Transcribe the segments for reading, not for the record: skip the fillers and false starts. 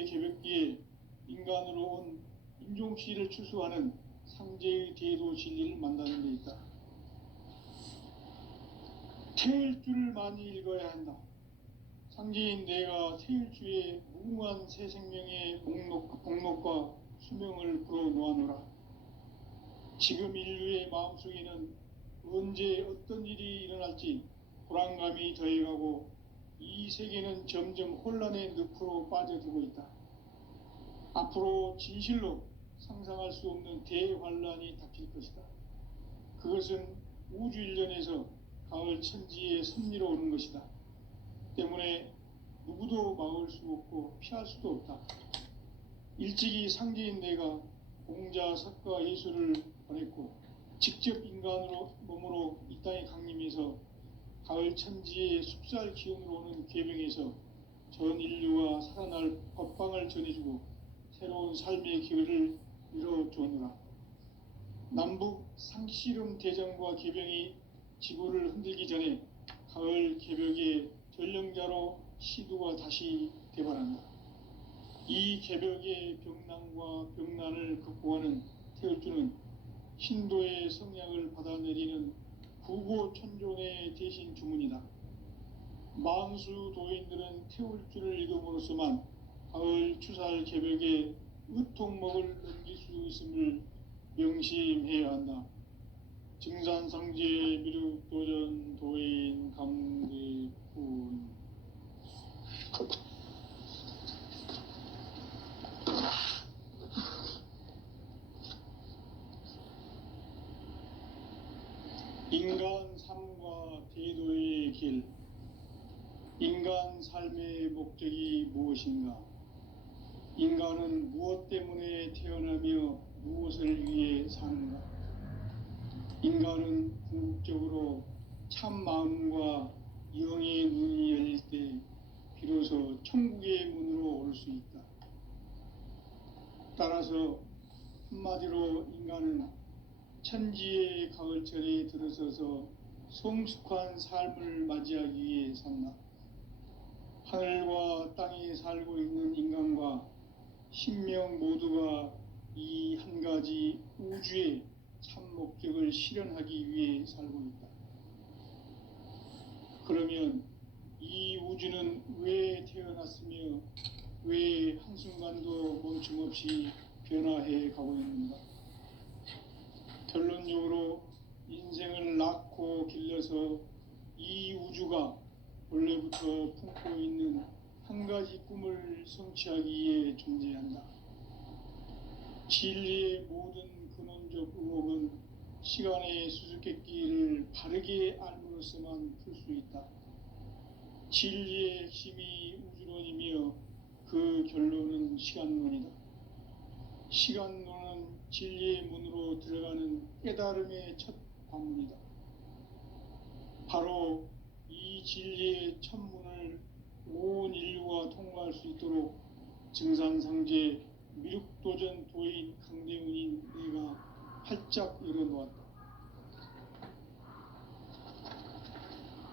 세계 개벽기에 인간으로 온 인종시를 추수하는 상제의 대도 진리를 만나는 데 있다. 태일주를 많이 읽어야 한다. 상제인 내가 태일주의 무궁한 새 생명의 목록과 수명을 불어놓아노라. 지금 인류의 마음속에는 언제 어떤 일이 일어날지 불안감이 더해가고 이 세계는 점점 혼란의 늪으로 빠져들고 있다. 앞으로 진실로 상상할 수 없는 대환란이 닥칠 것이다. 그것은 우주 일련에서 가을 천지의 섭리로 오는 것이다. 때문에 누구도 막을 수 없고 피할 수도 없다. 일찍이 상제인 내가 공자, 석가, 예수를 보냈고 직접 인간으로 몸으로 이 땅에 강림해서 가을 천지의 숲살 기운으로 오는 계명에서 전 인류가 살아날 법방을 전해주고 새로운 삶의 기회를 이뤄주느라. 남북 상씨름 대전과 계병이 지구를 흔들기 전에 가을 개벽의 전령자로 시두가 다시 개발한다. 이 개벽의 병난과 병난을 극복하는 태울주는 신도의 성약을 받아내리는 구고천존의 대신 주문이다. 만수 도인들은 태울주를 읽음으로써만 가을 추살 개벽의 의통목을 넘길 수 있음을 명심해야 한다. 증산상제 미륵도전 도인 감대군. 인간 삶과 대도의 길. 인간 삶의 목적이 무엇인가? 인간은 무엇 때문에 태어나며 무엇을 위해 사는가? 인간은 궁극적으로 참 마음과 영의 눈이 열릴 때 비로소 천국의 문으로 올 수 있다. 따라서 한마디로 인간은 천지의 가을철에 들어서서 성숙한 삶을 맞이하기 위해 산다. 하늘과 땅에 살고 있는 인간과 신명 모두가 이 한 가지 우주의 참 목적을 실현하기 위해 살고 있다. 그러면 이 우주는 왜 태어났으며 왜 한순간도 멈춤없이 변화해 가고 있는가? 결론적으로 인생을 낳고 길러서 이 우주가 원래부터 품고 있는 한 가지 꿈을 성취하기 위해 존재한다. 진리의 모든 근원적 의혹은 시간의 수수께끼를 바르게 알므로써만 풀 수 있다. 진리의 핵심이 우주론이며 그 결론은 시간론이다. 시간론은 진리의 문으로 들어가는 깨달음의 첫 관문이다. 바로 이 진리의 첫 문을 온 인류가 통과할 수 있도록 증산상제 미륵도전 도인 강대훈인 내가 활짝 열어놓았다.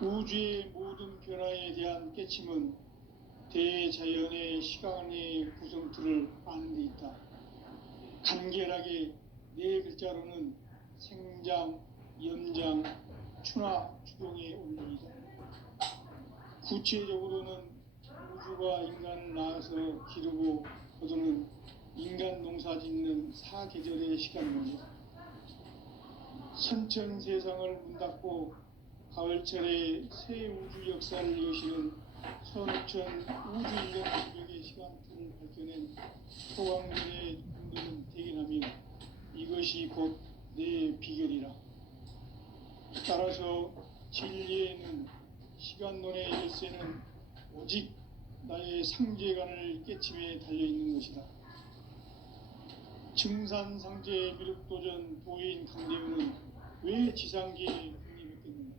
우주의 모든 변화에 대한 깨침은 대자연의 시간의 구성틀을 아는 데 있다. 간결하게 네 글자로는 생장, 연장, 추나 추동의 원리이다. 구체적으로는 우주가 인간을 낳아서 기르고 거두는 인간 농사 짓는 사계절의 시간입니다. 선천 세상을 문 닫고 가을철에 새 우주 역사를 여시는 선우천 우주 일년 개벽의 시간틀을 밝혀낸 소강전의 분들은 대견하며 이것이 곧 내 비결이라. 따라서 진리에는 시간론의 열쇠는 오직 나의 상제관을 깨침에 달려있는 것이다. 증산상제 미륵도전 도인 강대훈은 왜 지상계에 군림했겠는가?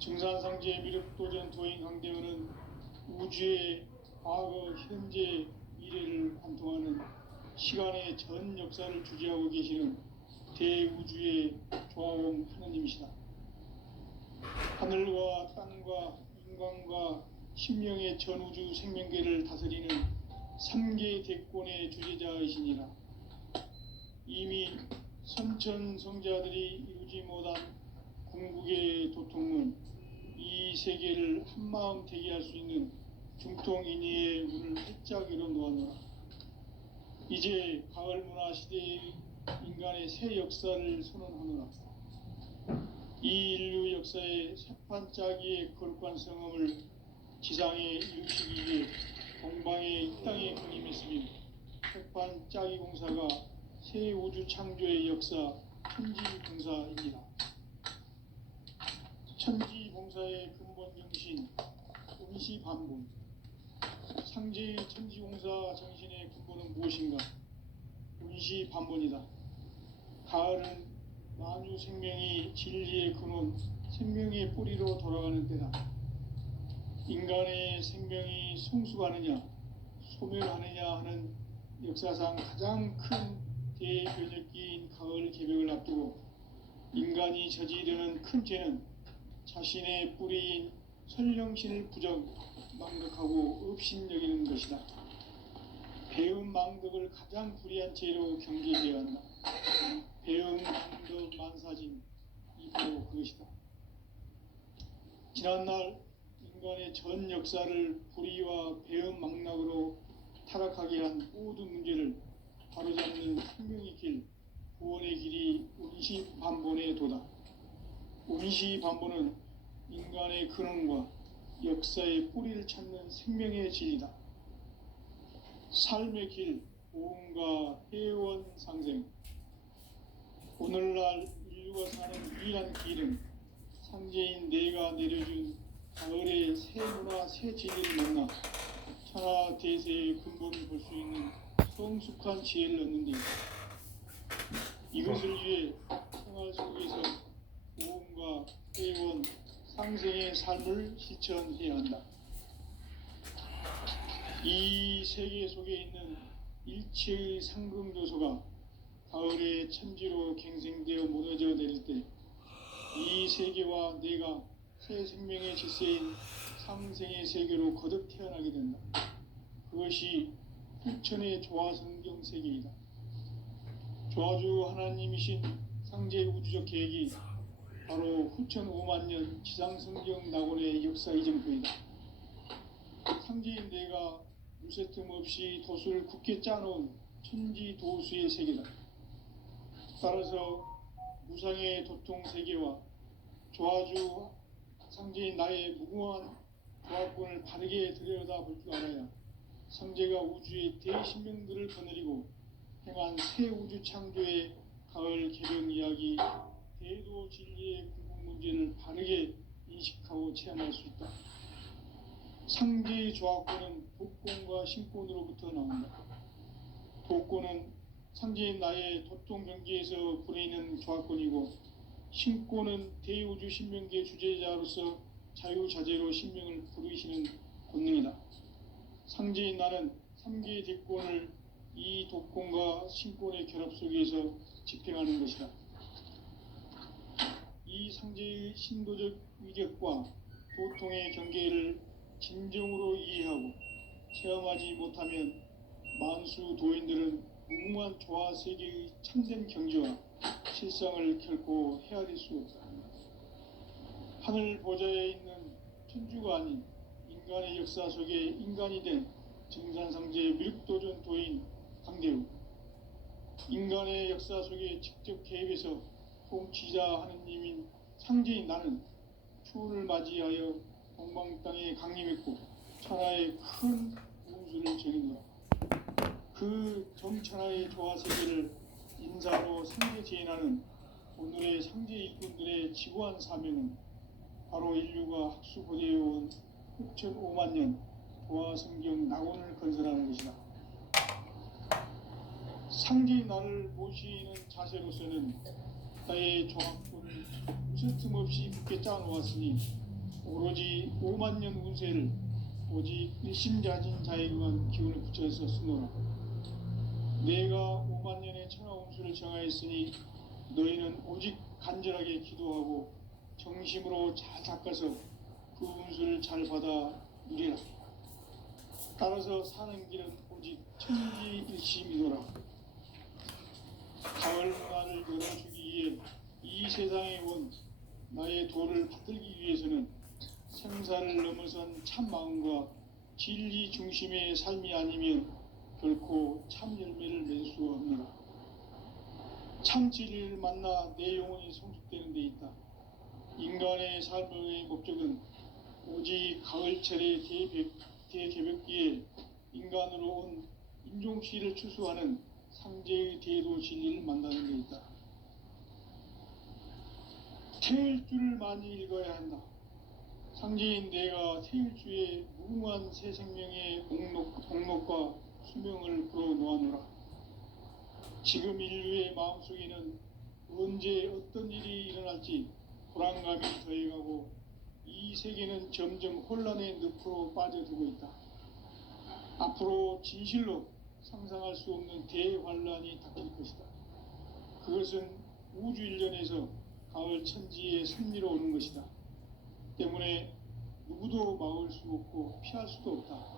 증산상제 미륵도전 도인 강대훈은 우주의 과거, 현재, 미래를 관통하는 시간의 전 역사를 주재하고 계시는 대우주의 조화원 하느님이시다. 하늘과 땅과 인간과 신명의 전우주 생명계를 다스리는 삼계 대권의 주제자이시니라. 이미 선천 성자들이 이루지 못한 궁극의 도통문, 이 세계를 한마음 되게 할 수 있는 중통인의의 문을 활짝 열어놓았노라. 이제 가을 문화 시대의 인간의 새 역사를 선언하노라. 이 인류 역사의 새판짜기의 거룩한 성음을 지상에 이루시기 위해 동방의 이 땅에 건임했으며, 새판짜기 공사가 새 우주 창조의 역사 천지봉사입니다. 천지봉사의 근본 정신 운시반본. 상제의 천지공사 정신의 근본은 무엇인가? 운시반본이다. 가을은 만유 생명이 진리의 근원, 생명의 뿌리로 돌아가는 때다. 인간의 생명이 성숙하느냐 소멸하느냐 하는 역사상 가장 큰 대변혁기인 가을 개벽을 앞두고 인간이 저지르는 큰 죄는 자신의 뿌리인 선령신을 망각하고 업신여기는 것이다. 배음 망덕을 가장 불의한 죄로 경계해야 한다. 배음 망덕 만사진, 이 바로 그것이다. 지난날 인간의 전 역사를 불의와 배음 망락으로 타락하게 한 모든 문제를 바로잡는 생명의 길, 구원의 길이 운시반본의 도다. 운시반본은 인간의 근원과 역사의 뿌리를 찾는 생명의 진리다. 삶의 길, 보험과 회원 상생. 오늘날 인류가 사는 유일한 길은 상제인 내가 내려준 가을의 새 문화, 새 진리를 만나 천하 대세의 근본을 볼 수 있는 성숙한 지혜를 얻는 데 이것을 위해 생활 속에서 보험과 회원, 상생의 삶을 실천해야 한다. 이 세계 속에 있는 일체의 상금 요소가 가을의 천지로 갱생되어 무너져 내릴 때 이 세계와 내가 새 생명의 질서인 상생의 세계로 거듭 태어나게 된다. 그것이 후천의 조화성경 세계이다. 조화주 하나님이신 상제 우주적 계획이 바로 후천 5만년 지상성경 낙원의 역사 이정표이다. 상제인 내가 무쇠틈 없이 도수를 굳게 짜놓은 천지도수의 세계다. 따라서 무상의 도통 세계와 조화주 상제인 나의 무궁한 조합권을 바르게 들여다볼 줄 알아야 상제가 우주의 대신명들을 거느리고 행한 새 우주 창조의 가을 개변 이야기, 대도 진리의 궁극 문제를 바르게 인식하고 체험할 수 있다. 상제의 조합권은 독권과 신권으로부터 나온다. 독권은 상제인 나의 도통 경계에서 부리는 조합권이고, 신권은 대우주 신명계 주제자로서 자유자재로 신명을 부르시는 권능이다. 상제인 나는 3개의 대권을 이 독권과 신권의 결합 속에서 집행하는 것이다. 이 상제의 신도적 위격과 도통의 경계를 진정으로 이해하고 체험하지 못하면 만수 도인들은 무궁한 조화 세계의 참된 경지와 실상을 결코 헤아릴 수 없다. 하늘 보좌에 있는 천주가 아닌 인간의 역사 속에 인간이 된 정산상제 밀도전 도인 강대우, 인간의 역사 속에 직접 개입해서 통치자 하느님인 상제인 나는 추운을 맞이하여 동방 땅에 강림했고 천하의 큰 운수를 정했노라. 그 정천하의 조화세계를 인사로 상제 제인하는 오늘의 상제 일꾼들의 지구한 사명은 바로 인류가 학수고대해온 후천 5만년 조화성경 낙원을 건설하는 것이다. 상제의 나를 모시는 자세로서는 나의 조합권을 무슨 없이 굳게 짜놓았으니 오로지 5만년 운세를 오직 일심자진 자에게만 기운을 붙여서 쓰노라. 내가 5만년의 천하 운수를 정하였으니 너희는 오직 간절하게 기도하고 정심으로 잘 닦아서 그 운수를 잘 받아 누리라. 따라서 사는 길은 오직 천지일심이노라. 가을 문화를 열어주기 위해 이 세상에 온 나의 도를 받들기 위해서는 생사를 넘어선 참 마음과 진리 중심의 삶이 아니면 결코 참 열매를 맺을 수 없노라. 참 진리를 만나 내 영혼이 성숙되는 데 있다. 인간의 삶의 목적은 오직 가을철의 대개벽기에 인간으로 온 인종씨를 추수하는 상제의 대도 진리를 만나는 데 있다. 태일주를 많이 읽어야 한다. 상제인 내가 태일주의 무궁한 새 생명의 목록과 수명을 풀어놓아노라. 지금 인류의 마음속에는 언제 어떤 일이 일어날지 불안감이 더해가고 이 세계는 점점 혼란의 늪으로 빠져들고 있다. 앞으로 진실로 상상할 수 없는 대환란이 닥칠 것이다. 그것은 우주 일련에서 가을 천지의 섭리로 오는 것이다. 때문에 누구도 막을 수 없고 피할 수도 없다.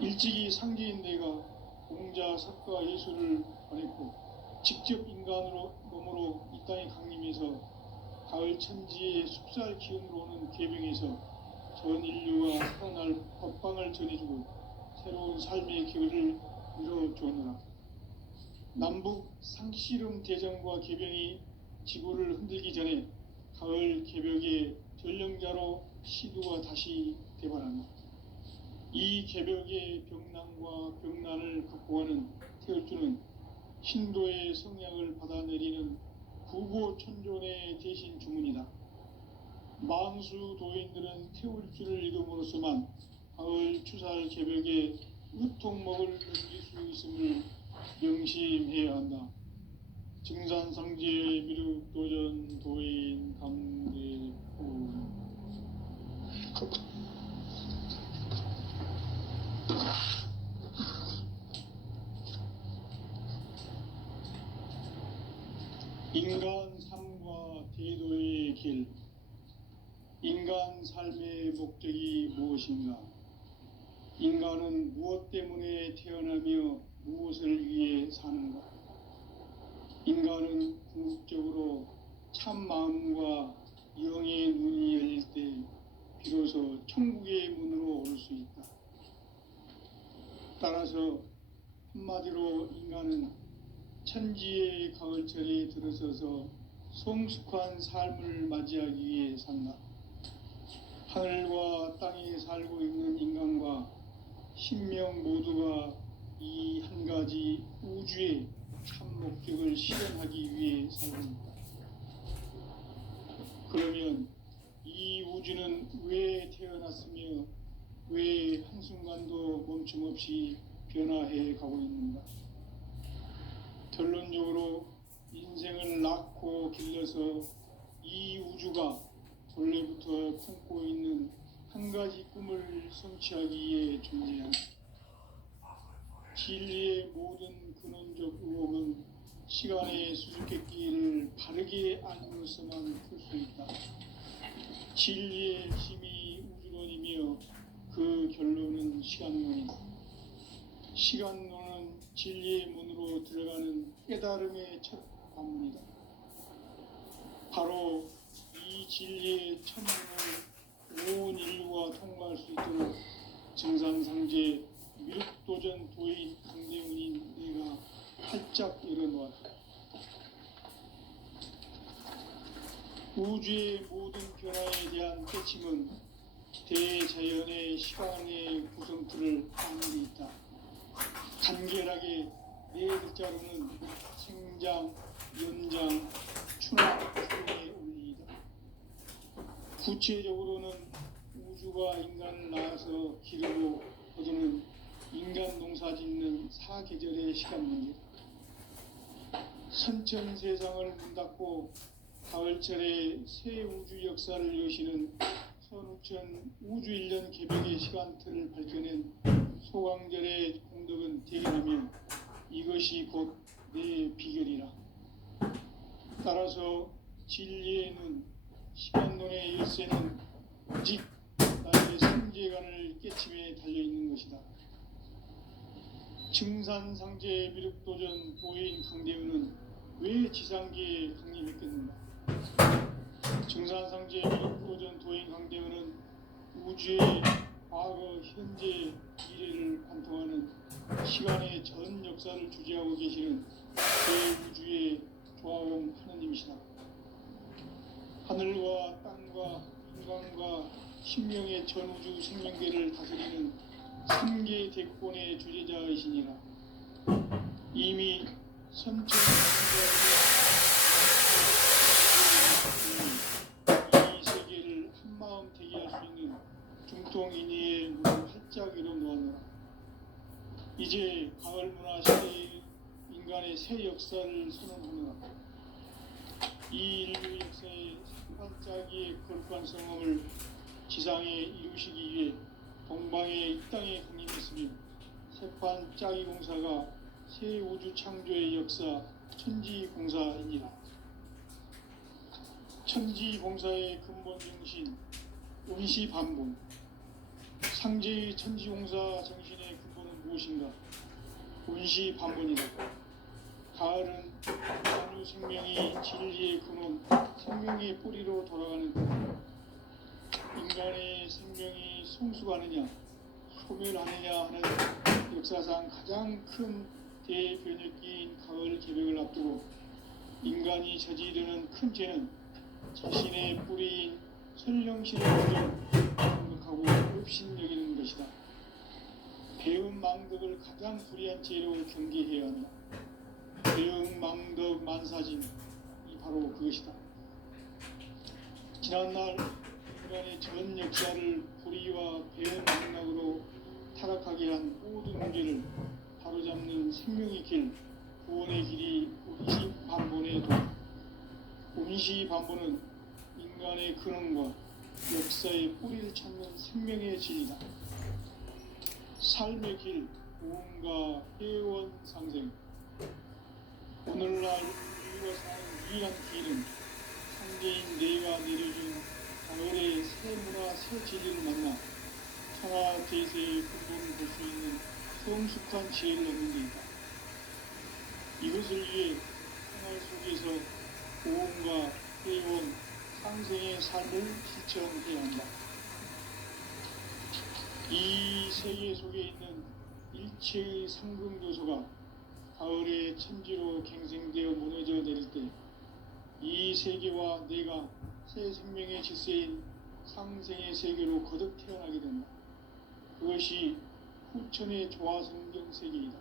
일찍이 상제인 내가 공자, 석가, 예수를 보냈고 직접 인간으로 몸으로 이 땅에 강림해서 가을 천지의 숲살 기운으로 오는 계병에서 전 인류와 살아날 법방을 전해주고 새로운 삶의 길을 이뤄주었노라. 남북 상씨름 대전과 계병이 지구를 흔들기 전에 가을 개벽의 전령자로 시두가 다시 대발한다. 이 개벽의 병난과 병난을 극복하는 태울주는 신도의 성량을 받아내리는 구보천존의 대신 주문이다. 만수 도인들은 태울주를 읽음으로써만 가을 추살 개벽의 으통목을 넘길 수 있음을 명심해야 한다. 증산상제 미륵도전 도인 감대포. 인간 삶과 대도의 길. 인간 삶의 목적이 무엇인가? 인간은 무엇 때문에 태어나며 무엇을 위해 사는가? 인간은 궁극적으로 참 마음과 영의 눈이 열릴 때 비로소 천국의 문으로 올 수 있다. 따라서 한마디로 인간은 천지의 가을철에 들어서서 성숙한 삶을 맞이하기 위해 산다. 하늘과 땅에 살고 있는 인간과 신명 모두가 이 한 가지 우주의 참 목적을 실현하기 위해 살고 있다. 그러면 이 우주는 왜 태어났으며 왜 한순간도 멈춤없이 변화해 가고 있는가? 결론적으로 인생을 낳고 길러서 이 우주가 본래부터 품고 있는 한 가지 꿈을 성취하기 위해 존재한다. 진리의 모든 근원적 의혹은 시간의 수수께끼를 바르게 알므로서만 풀 수 있다. 진리의 힘이 우주론이며 그 결론은 시간론이다. 시간론은 진리의 문으로 들어가는 깨달음의 첫 관문이다. 바로 이 진리의 천문을 온 인류가 통과할 수 있도록 증산상제 미륵도전 도인 강대훈인 내가 활짝 열어놓았다. 우주의 모든 변화에 대한 깨침은 대자연의 시간의 구성틀을 아는 데 있다. 간결하게 네 글자로는 생장, 연장, 추락, 수의 원리이다. 구체적으로는 우주가 인간을 낳아서 기르고 거두는 인간 농사 짓는 사계절의 시간 문제다. 선천 세상을 문 닫고 가을철에 새 우주 역사를 여시는 선우천 우주 1년 개벽의 시간틀을 밝혀낸 소강절의 공덕은 대견하며 이것이 곧 내 비결이라. 따라서 진리의 눈, 시간론의 열쇠는 오직 나의 상제관을 깨침에 달려있는 것이다. 증산상제 미륵도전 도인 강대우는 왜 지상계에 강림했겠는가? 증산상제 미륵도전 도인 강대우는 우주의 과거, 현재, 미래를 관통하는 시간의 전 역사를 주재하고 계시는 대우주의 조화음 하느님이시다. 하늘과 땅과 인간과 신명의 전우주 생명계를 다스리는 삼계 대권의 주재자이시니라. 이미 이 세계를 한마음 대기할 수 있는 중통인의의 문을 활짝 열어놓았노라. 이제 가을 문화 시대의 인간의 새 역사를 선언하노라. 이 인류 역사의 반짝이의 거룩한 성험을 지상에 이루시기 위해 동방의 이 땅에 강림했으며 새판 짜기 공사가 새 우주 창조의 역사 천지공사이니라. 천지공사의 근본 정신 운시반본. 상제의 천지공사 정신의 근본은 무엇인가? 운시반본이다. 가을은 만유 생명이 진리의 근원, 생명의 뿌리로 돌아가는 것. 인간의 생명이 성숙하느냐, 소멸하느냐 하는 역사상 가장 큰 대변혁기인 가을 개벽을 앞두고 인간이 저지르는 큰 죄는 자신의 뿌리인 설령신을 먼저 생각하고 업신여기는 것이다. 배은 망덕을 가장 불의한 죄로 경계해야 한다. 배은 망덕 만사진, 이 바로 그것이다. 지난날 인간의 전 역사를 불의와 배은 망락으로 타락하게 한 모든 문제를 바로잡는 생명의 길, 구원의 길이 운시반본의 도. 운시반본은 인간의 근원과 역사의 뿌리를 찾는 생명의 진리다. 삶의 길, 구원과 회원 상생. 오늘날 우리가 사는 유일한 길은 상제인 내가 내려준 가을의 새 문화, 새 진리를 만나 천하 대세의 근본을 볼 수 있는 성숙한 지혜를 얻는 데 있다. 이것을 위해 생활 속에서 고음과 회원, 상생의 삶을 실천해야 한다. 이 세계 속에 있는 일체의 상금 요소가 가을의 천지로 갱생되어 무너져 내릴 때 이 세계와 내가 새 생명의 질서인 상생의 세계로 거듭 태어나게 된다. 그것이 후천의 조화성경 세계이다.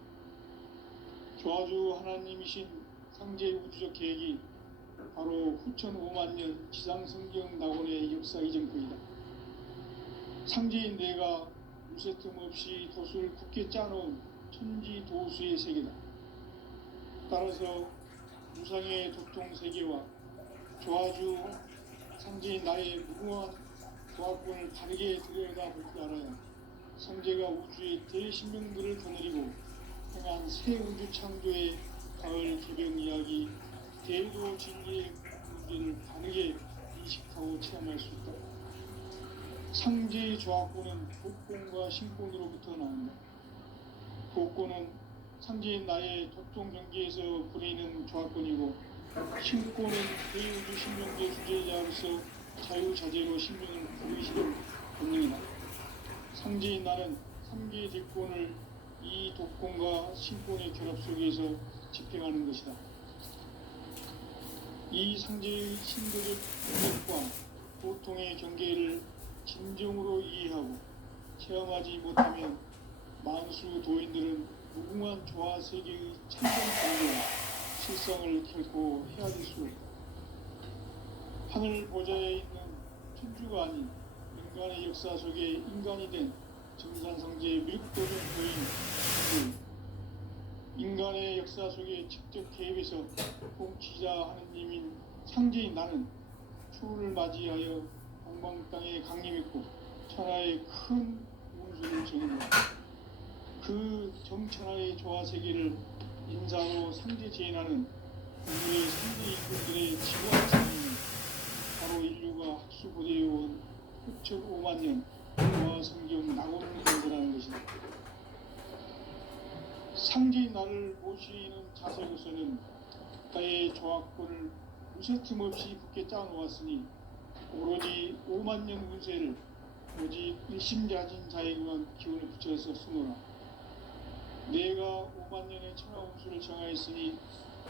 조화주 하나님이신 상제 우주적 계획이 바로 후천 5만년 지상성경 낙원의 역사 이전거이다. 상제인 내가 무쇠틈 없이 도수를 굳게 짜놓은 천지 도수의 세계다. 따라서 무상의 도통 세계와 조화주 상제인 나의 무궁한 조합권을 다르게 들여다볼 줄 알아야 상제가 우주의 대신명들을 거느리고 행한 새 우주 창조의 가을 개벽 이야기, 대도 진리의 문제를 다르게 인식하고 체험할 수 있다. 상제의 조합권은 복권과 신권으로부터 나온다. 복권은 상제인 나의 도통 경계에서 부리는 조합권이고, 신권은 대우주 신명계 주제자로서 자유자재로 신명을 부르시는 본능이다. 상제인 나는 3개의 대권을 이 독권과 신권의 결합 속에서 집행하는 것이다. 이 상제의 신도적 능력과 보통의 경계를 진정으로 이해하고 체험하지 못하면 만수 도인들은 무궁한 조화 세계의 참된 관계와 실상을 결코 헤아릴 수 없다. 하늘 보좌에 있는 천주가 아닌 인간의 역사 속에 인간이 된 증산성제 미륵도전 도인, 인간의 역사 속에 직접 개입해서 공치자 하느님인 상제인 나는 추후를 맞이하여 동방 땅에 강림했고 천하의 큰 운수를 정했다. 그 정천하의 조화세계를 인사로 상제 제인하는 오늘의 상제 인권들의 지구한 사람은 바로 인류가 학수고대에 온 6천 5만 년 성경 낙원을 건설하는 것이다. 상제인 나를 모시는 자세로서는 나의 조합권을 무쇠틈 없이 굳게 짜놓았으니 오로지 5만 년 운세를 오직 일심자진 자에게만 기운을 붙여서 쓰노라. 내가 5만 년의 천하 운수를 정하였으니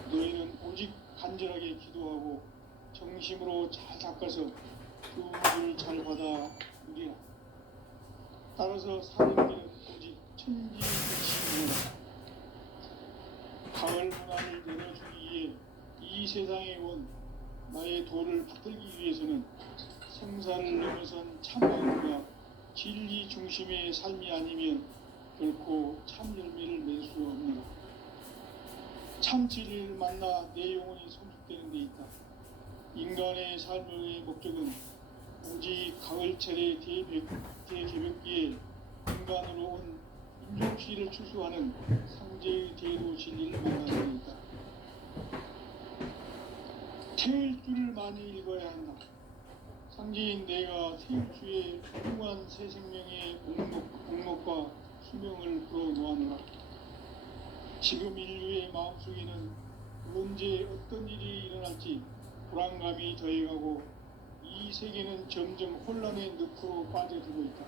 너희는 오직 간절하게 기도하고 정심으로 잘 닦아서 그 운을 잘 받아 누리라. 따라서 사는 길은 오직 천지일치이므로 가을 문화를 내려주기 위해 이 세상에 온 나의 도를 받들기 위해서는 생사를 넘어선 참마음과 진리 중심의 삶이 아니면 결코 참 열매를 맺을 수 없느라. 참 진리를 만나 내 영혼이 성숙되는 데 있다. 인간의 삶의 목적은 오직 가을철의 대개벽기에 인간으로 온 인종시를 추수하는 상제의 대로 진리를 만나는 데 있다. 태일 줄을 많이 읽어야 한다. 상제인 내가 태일주의 훌륭한 새 생명의 목록과 수명을 불어놓아노라. 지금 인류의 마음속에는 언제 어떤 일이 일어날지 불안감이 더해가고 이 세계는 점점 혼란의 늪으로 빠져들고 있다.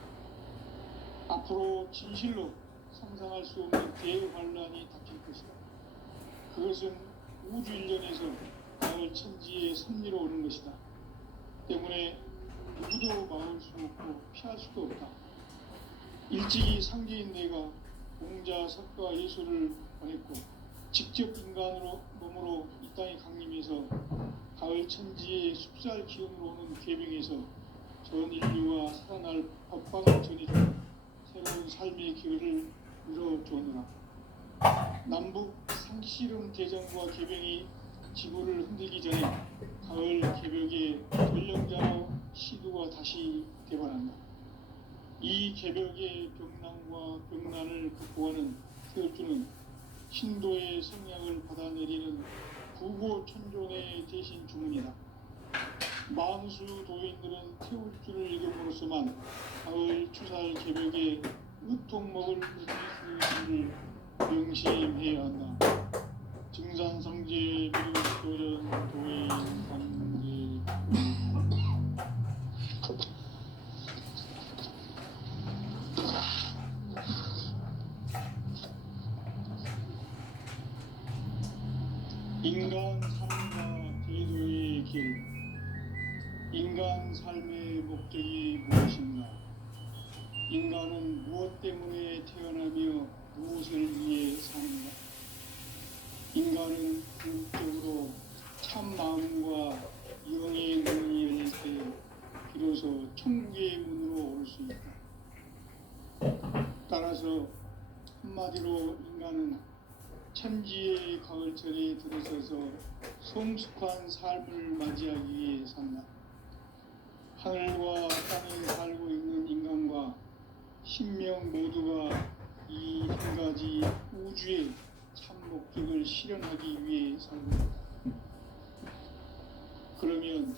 앞으로 진실로 상상할 수 없는 대환란이 닥칠 것이다. 그것은 우주 일련에서 가을 천지의 섭리로 오는 것이다. 때문에 누구도 막을 수 없고 피할 수도 없다. 일찍이 상제인 내가 공자, 석가, 예수를 보냈고 직접 인간으로 몸으로 이 땅에 강림해서 가을 천지의 숲살 기운으로 오는 계명에서 전 인류가 살아날 법방을 전해주고 새로운 삶의 기회를 이뤄주느라. 남북 상씨름 대전과 계명이 지구를 흔들기 전에 가을 개벽의 전령자로 시두가 다시 개발한다. 이 개벽의 병난과 병난을 극복하는 태울주는 신도의 성량을 받아내리는 구고천존의 대신 주문이다. 만수 도인들은 태울주를 읽음으로써만 가을 추살 개벽의 으통먹을 의지를 명심해야 한다. 증산성제 미륵도전 도인 관계 인간 삶과 제도의 길. 인간 삶의 목적이 무엇인가? 인간은 무엇 때문에 태어나며 무엇을 위해 사는가? 인간은 궁극적으로 참 마음과 영의 문이 열릴 때 비로소 천국의 문으로 올 수 있다. 따라서 한마디로 인간은 천지의 가을철에 들어서서 성숙한 삶을 맞이하기 위해 산다. 하늘과 땅에 살고 있는 인간과 신명 모두가 이 한 가지 우주의 참 목적을 실현하기 위해 살고 있다. 그러면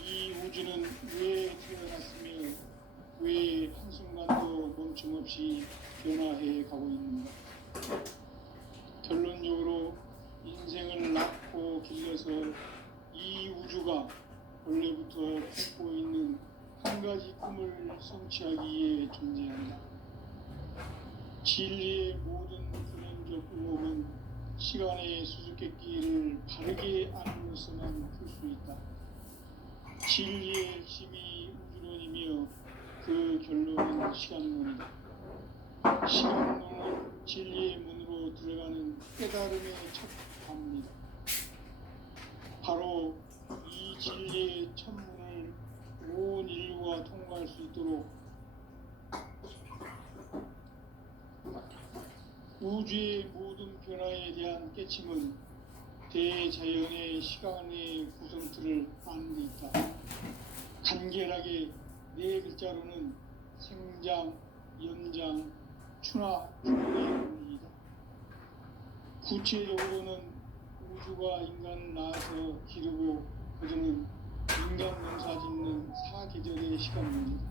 이 우주는 왜 태어났으며 왜 한순간도 멈춤없이 변화해 가고 있는가? 결론적으로 인생을 낳고 길러서 이 우주가 원래부터 품고 있는 한 가지 꿈을 성취하기 위해 존재한다. 진리의 모든 근원적 의혹은 시간의 수수께끼를 바르게 알므로서만 풀 수 있다. 진리의 핵심이 우주론이며 그 결론은 시간론이다. 시간론은 진리의 문으로 들어가는 깨달음의 첫 관문이다. 바로 이 진리의 첫 문을 온 인류가 통과할 수 있도록 우주의 모든 변화에 대한 깨침은 대자연의 시간의 구성틀을 아는 데 있다. 간결하게 네 글자로는 생장, 연장, 추나, 중의 원리이다. 구체적으로는 우주가 인간을 낳아서 기르고 그저는 인간 농사 짓는 사계절의 시간론이다.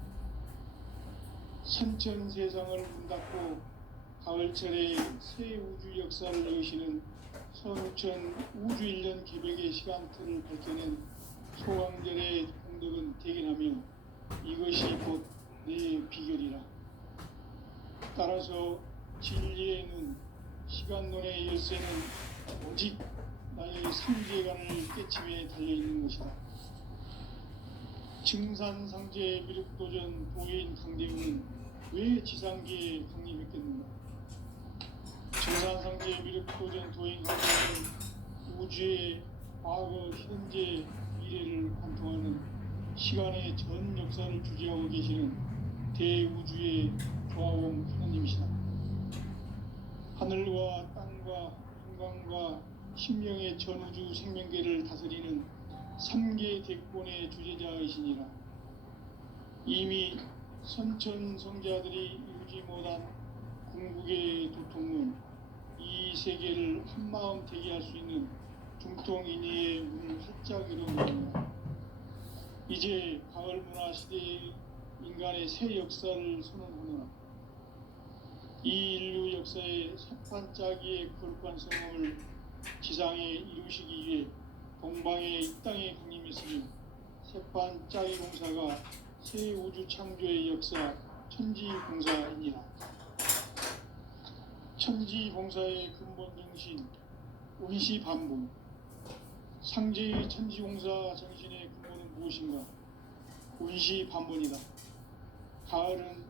선천 세상을 문 닫고 가을철에 새 우주 역사를 여시는 서울천 우주일년 개벽의 시간틀을 밝혀낸 소강전의 공덕은 대견하며 이것이 곧 내 비결이라. 따라서 진리의 눈, 시간론의 열쇠는 오직 나의 상제관을 깨침에 달려있는 것이다. 증산상제 미륵도전 도인 강대우는 왜 지상계에 강림했겠는가? 증산상제 미륵도전 도인 강대우는 우주의 과거, 현재, 미래를 관통하는 시간의 전 역사를 주재하고 계시는 대우주의 조화공 하나님이시다. 하늘과 땅과 인간과 신명의 전우주 생명계를 다스리는 3계 대권의 주제자이시니라. 이미 선천 성자들이 이루지 못한 궁극의 도통문, 이 세계를 한마음 되게 할 수 있는 중통인의의 문을 활짝 열어놓습니다. 이제 가을 문화 시대의 인간의 새 역사를 선언하노라. 이 인류 역사의 새반짝이의 거룩한 성험을 지상에 이루시기 위해 동방의 이 땅에 강림했으며 새반짝이 공사가 새 우주 창조의 역사 천지봉사이니라. 천지봉사의 근본 정신 운시반복. 상제의 천지봉사 정신의 근본은 무엇인가? 운시반복이다. 가을은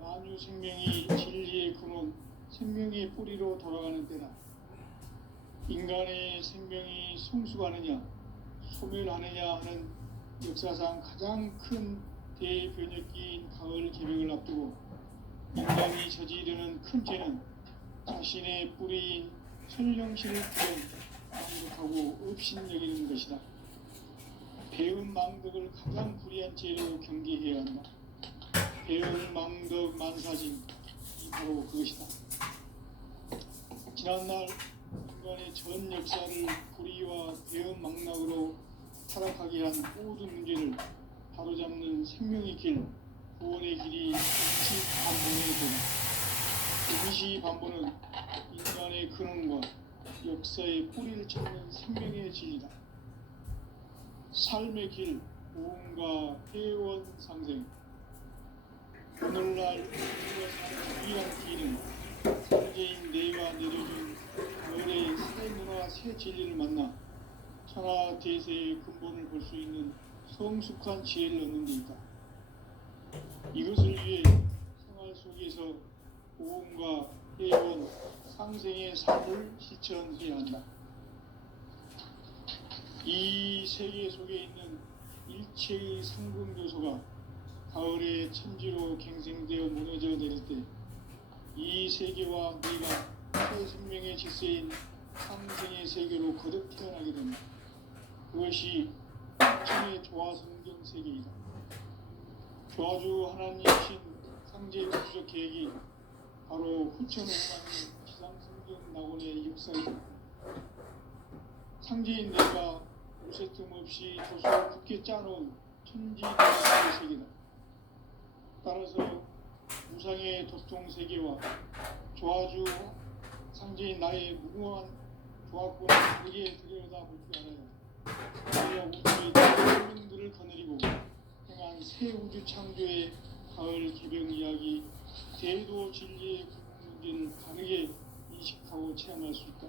만유 생명이 진리의 근원, 생명의 뿌리로 돌아가는 때다. 인간의 생명이 성숙하느냐, 소멸하느냐 하는 역사상 가장 큰 대변혁기인 가을 개벽을 앞두고 인간이 저지르는 큰 죄는 자신의 뿌리인 설령실을 망독하고 업신여기는 것이다. 배운 망덕을 가장 불의한 죄로 경계해야 한다. 배운 망덕 만사진, 이 바로 그것이다. 지난날 인간의 전 역사를 불의와 배은 망락으로 타락하게 한 모든 문제를 바로잡는 생명의 길, 구원의 길이 운시반복의 길. 운시반복은 인간의 근원과 역사의 뿌리를 찾는 생명의 진리다. 삶의 길, 고음과 회원 상생. 오늘날 우리가 사는 유일한 길은 상제인 내가 내려준 가을의 새 문화, 새 진리를 만나 천하 대세의 근본을 볼 수 있는 성숙한 지혜를 얻는 데 있다. 이것을 위해 생활 속에서 고음과 회원, 상생의 삶을 실천해야 한다. 이 세계 속에 있는 일체의 상금 요소가 가을의 천지로 갱생되어 무너져 내릴 때 이 세계와 내가 새 생명의 질서인 상생의 세계로 거듭 태어나게 됩니다. 그것이 천의 조화성경 세계이다. 조화주 하나님이신 상제 우주적 계획이 바로 후천오만의 지상성경 낙원의 역사이다. 상제인 내가 우세틈 없이 도수 굳게 짜놓은 천지대의 세계다. 따라서 무상의 도통 세계와 조화주 상제인 나의 무궁한 조화권을 크게 들여다볼 줄 알아야 우주의 생명들을 거느리고 행한 새 우주 창조의 가을 개벽 이야기, 대도 진리의 문제를 다르게 인식하고 체험할 수 있다.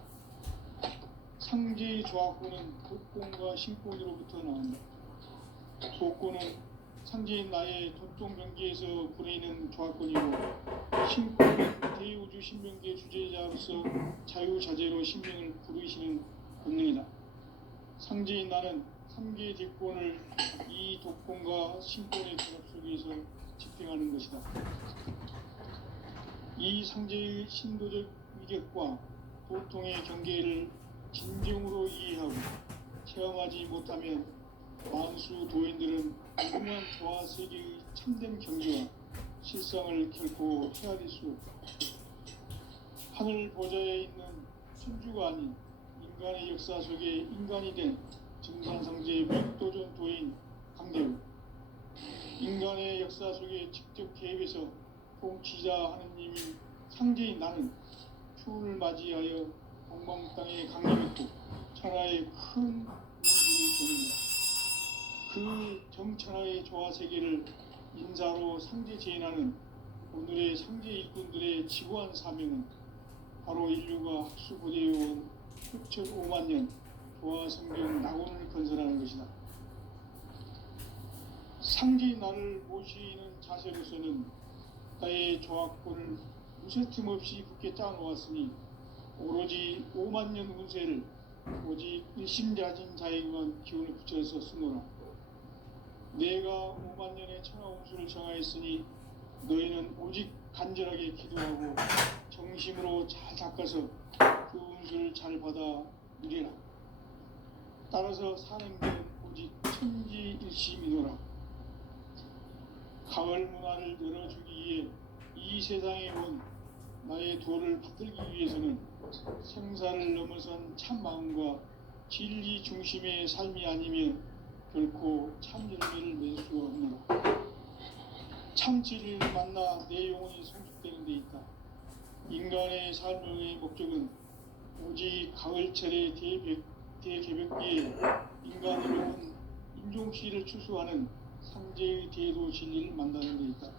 상제의 조화권은 독권과 신권으로부터 나온다. 독권은 상제인 나의 도통 경계에서 부리는 조화권이고, 신권은 대우주 신명계 주제자로서 자유자재로 신명을 부르시는 본능이다. 상제인 나는 3계 대권을 이 독권과 신권의 결합 속에서 집행하는 것이다. 이 상제의 신도적 위격과 도통의 경계를 진정으로 이해하고 체험하지 못하면 만수 도인들은 무궁한 조화 세계의 참된 경지와 실상을 결코 헤아릴 수 없다. 하늘 보좌에 있는 천주가 아닌 인간의 역사 속에 인간이 된 증산상제 미륵도전 도인 강대우, 인간의 역사 속에 직접 개입해서 통치자 하느님인 상제인 나는 추운을 맞이하여 동방 땅에 강림했고 천하의 큰 우주를 조는다. 그 정천하의 조화 세계를 인사로 상제 제인하는 오늘의 상제 일꾼들의 지구한 사명은 바로 인류가 학수고대해온 6,5만 년 조화 성경 낙원을 건설하는 것이다. 상제인 나를 모시는 자세로서는 나의 조합권을 무쇠틈 없이 굳게 짜놓았으니 오로지 5만 년 운세를 오직 일심자진 자에게만 기운을 붙여서 쓰노라. 내가 5만 년의 천하 운수를 정하였으니 너희는 오직 간절하게 기도하고 정심으로 잘 닦아서 그 운수를 잘 받아 누리라. 따라서 사는 길은 오직 천지일심이노라. 가을 문화를 열어주기 위해 이 세상에 온 나의 도를 받들기 위해서는 생사를 넘어선 참 마음과 진리 중심의 삶이 아니면 결코 참 열매를 맺을 수가 없노라. 참 진리를 만나 내 영혼이 성숙되는 데 있다. 인간의 삶의 목적은 오직 가을철의 대개벽기에 인간으로 온 인종시를 추수하는 상제의 대도 진리를 만나는 데 있다.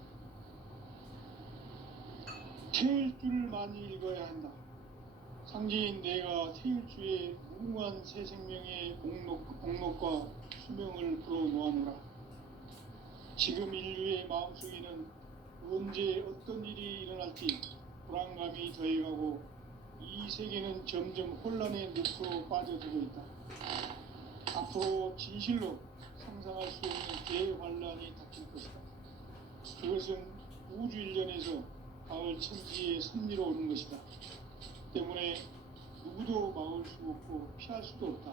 태일주를 많이 읽어야 한다. 상제인 내가 태일주의 무궁한 새 생명의 목록과 수명을 풀어놓아노라. 지금 인류의 마음속에는 언제 어떤 일이 일어날지 불안감이 더해가고 이 세계는 점점 혼란의 늪으로 빠져들고 있다. 앞으로 진실로 상상할 수 없는 대환란이 닥칠 것이다. 그것은 우주 일련에서 가을 천지의 섭리로 오는 것이다. 때문에 누구도 막을 수 없고 피할 수도 없다.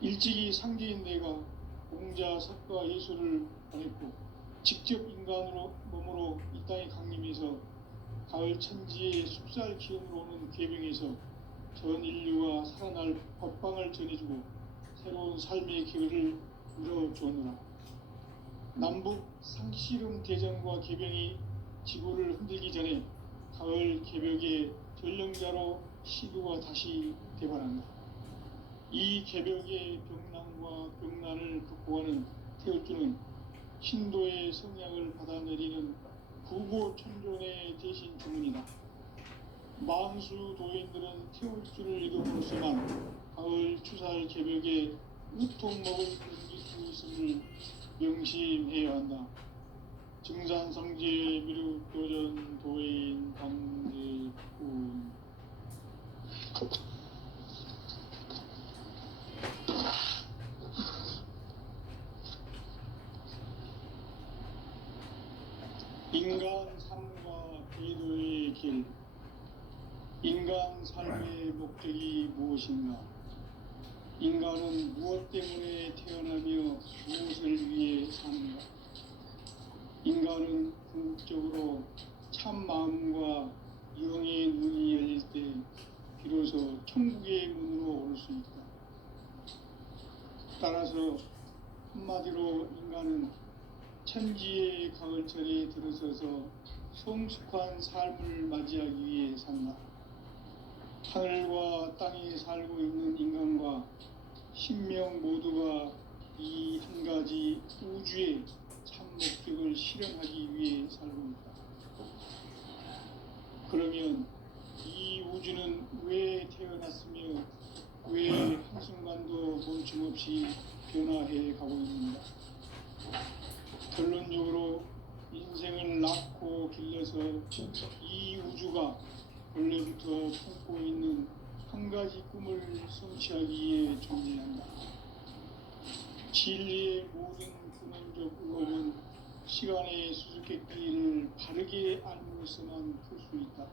일찍이 상제인 내가 공자, 석가, 예술을 보냈고 직접 인간으로 몸으로 이 땅에 강림해서 가을 천지의 숲살 기운으로 오는 궤병에서 전 인류가 살아날 법방을 전해주고 새로운 삶의 기회를 이뤄주었노라. 남북 상씨름 대전과 궤병이 지구를 흔들기 전에 가을 개벽의 전령자로 시도가 다시 대발한다. 이 개벽의 병난과 병난을 극복하는 태울주는 신도의 성향을 받아내리는 구고천존의 대신 주문이다. 만수 도인들은 태울주를 이름으로서만 가을 추살 개벽에 우통 먹을 금기 수 있음을 명심해야 한다. 증산성제 미륵도전 도인 강제군. 인간 삶과 기도의 길. 인간 삶의 목적이 무엇인가? 인간은 무엇 때문에 태어나며 무엇을 위해 사는가? 인간은 궁극적으로 참 마음과 영의 눈이 열릴 때 비로소 천국의 문으로 올 수 있다. 따라서 한마디로 인간은 천지의 가을철에 들어서서 성숙한 삶을 맞이하기 위해 산다. 하늘과 땅에 살고 있는 인간과 신명 모두가 이 한 가지 우주의 참 목적을 실현하기 위해 살고 있다. 그러면 이 우주는 왜 태어났으며 왜 한순간도 멈춤없이 변화해 가고 있는가? 결론적으로 인생을 낳고 길러서 이 우주가 원래부터 품고 있는 한 가지 꿈을 성취하기 위해 존재한다. 진리의 모든 근원적 의혹은 시간의 수수께끼를 바르게 알므로서만 풀 수 있다.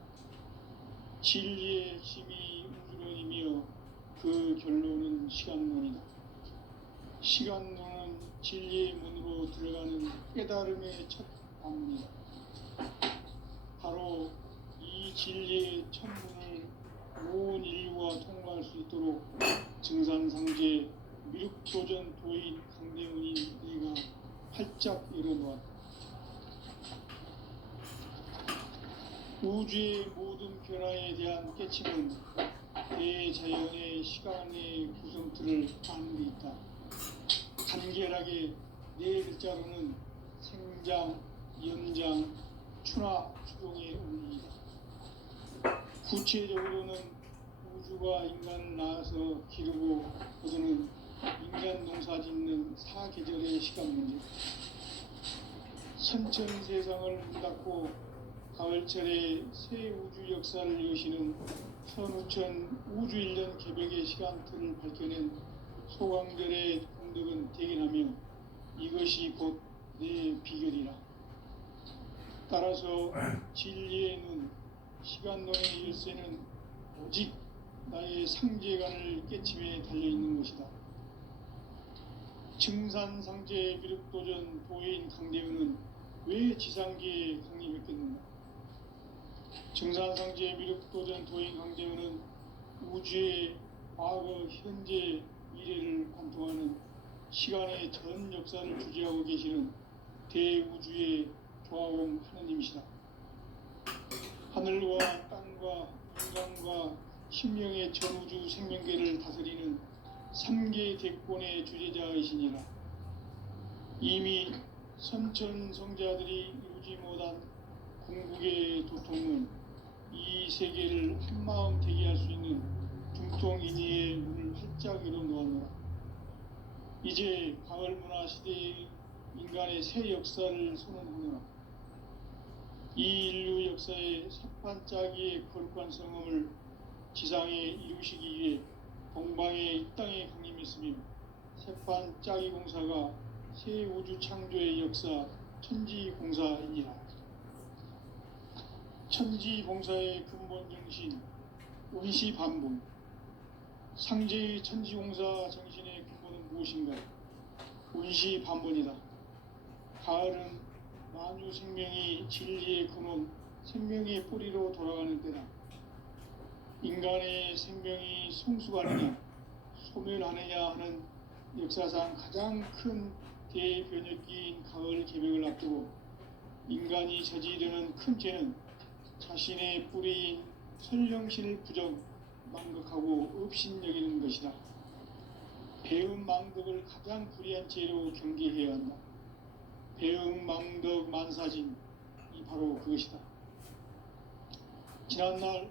진리의 핵심이 우주론이며 그 결론은 시간론이다. 시간론은 진리의 문으로 들어가는 깨달음의 첫 방문이다. 바로 이 진리의 첫 문을 온 인류가 통과할 수 있도록 증산상제 미륵도전 도인 강대훈이 내가 활짝 열어놓았다. 우주의 모든 변화에 대한 깨침은 대자연의 시간의 구성틀을 아는 데 있다. 간결하게 네 글자로는 생장, 연장, 추나 추동의 원리이다. 구체적으로는 우주가 인간을 낳아서 기르고 거두는 인간 농사 짓는 사계절의 시간 문제, 선천 세상을 문 닫고 가을철에 새 우주 역사를 여시는 선우천 우주 1년 개벽의 시간틀을 밝혀낸 소강절의 공덕은 대견하며 이것이 곧 내 비결이라. 따라서 진리의 눈, 시간론의 열쇠는 오직 나의 상제관을 깨침에 달려있는 것이다. 증산상제 미륵도전 도인 강대우는 왜 지상계에 강림했겠는가? 증산상제 미륵도전 도인 강대우는 우주의 과거, 현재, 미래를 관통하는 시간의 전 역사를 주재하고 계시는 대우주의 조화공 하느님이시다. 하늘과 땅과 인간과 심령의 전우주 생명계를 다스리는 3개 대권의 주제자이시니라. 이미 선천성자들이 이루지 못한 궁극의 도통은 이 세계를 한마음 되게 할 수 있는 중통인의의 문을 활짝 열어 놓았노라. 이제 가을문화 시대의 인간의 새 역사를 선언하노라. 이 인류 역사의 삽판짜기의 거룩한 성음을 지상에 이루시기 위해 동방의 이 땅에 강림했으며 새판짜기 공사가 새 우주 창조의 역사 천지공사이니라. 천지공사의 근본 정신 운시반복. 상제의 천지공사 정신의 근본은 무엇인가? 운시반복이다. 가을은 만유 생명이 진리의 근원, 생명의 뿌리로 돌아가는 때다. 인간의 생명이 성숙하느냐, 소멸하느냐 하는 역사상 가장 큰 대변혁기인 가을 개벽을 앞두고 인간이 저지르는 큰 죄는 자신의 뿌리인 설령신을 부정, 망극하고 업신여기는 것이다. 배음 망덕을 가장 불의한 죄로 경계해야 한다. 배음 망덕 만사진, 이 바로 그것이다. 지난날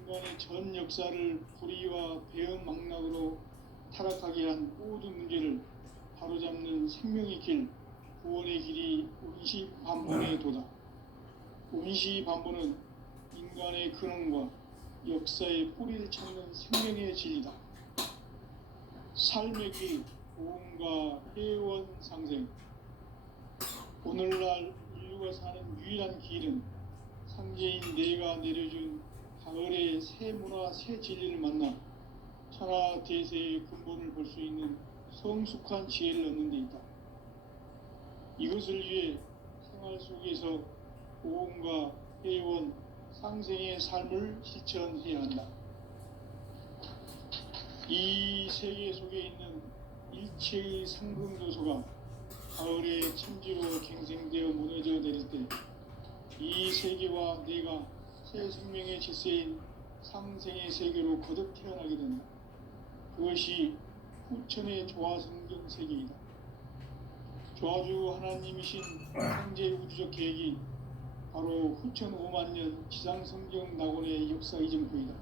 인간의 전 역사를 불의와 배음 망락으로 타락하게 한 모든 문제를 바로잡는 생명의 길, 구원의 길이 운시반본의 도다. 운시반본은 인간의 근원과 역사의 뿌리를 찾는 생명의 진리다. 삶의 길, 고음과 회원 상생. 오늘날 인류가 사는 유일한 길은 상제인 내가 내려준 가을의 새 문화, 새 진리를 만나 천하 대세의 근본을 볼 수 있는 성숙한 지혜를 얻는 데 있다. 이것을 위해 생활 속에서 고음과 회원, 상생의 삶을 실천해야 한다. 이 세계 속에 있는 일체의 상승도소가 가을의 천지로 갱생되어 무너져 내릴 때 이 세계와 내가 새 생명의 질서인 상생의 세계로 거듭 태어나게 된다. 그것이 후천의 조화성경 세계이다. 조화주 하나님이신 상제 우주적 계획이 바로 후천 5만년 지상성경 낙원의 역사 이전부이다.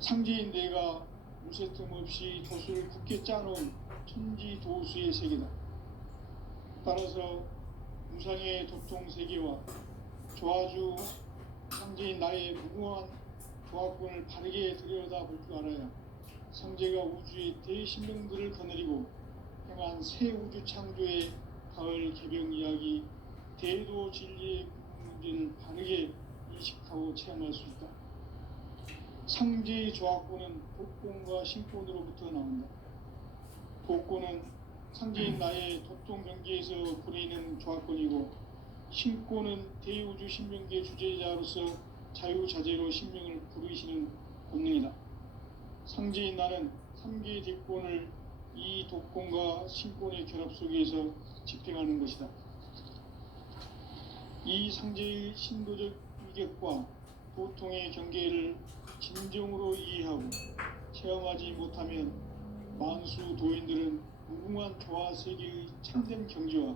상제인 내가 무쇠 틈 없이 도수를 굳게 짜놓은 천지도수의 세계다. 따라서 무상의 도통세계와 조화주 상제인 나의 무궁한 조화권을 바르게 들여다볼 줄 알아야 상제가 우주의 대신령들을 거느리고 행한 새 우주 창조의 가을 개벽 이야기, 대도 진리의 문제를 바르게 인식하고 체험할 수 있다. 상제의 조화권은 복권과 신권으로부터 나온다. 복권은 상제인 나의 도통 경계에서 부리는 조화권이고, 신권은 대우주 신명계 주제자로서 자유자재로 신명을 부르시는 본능이다. 상제인 나는 3개의 대권을 이 독권과 신권의 결합 속에서 집행하는 것이다. 이 상제의 신도적 희격과 보통의 경계를 진정으로 이해하고 체험하지 못하면 만수 도인들은 무궁한 조화 세계의 참된 경지와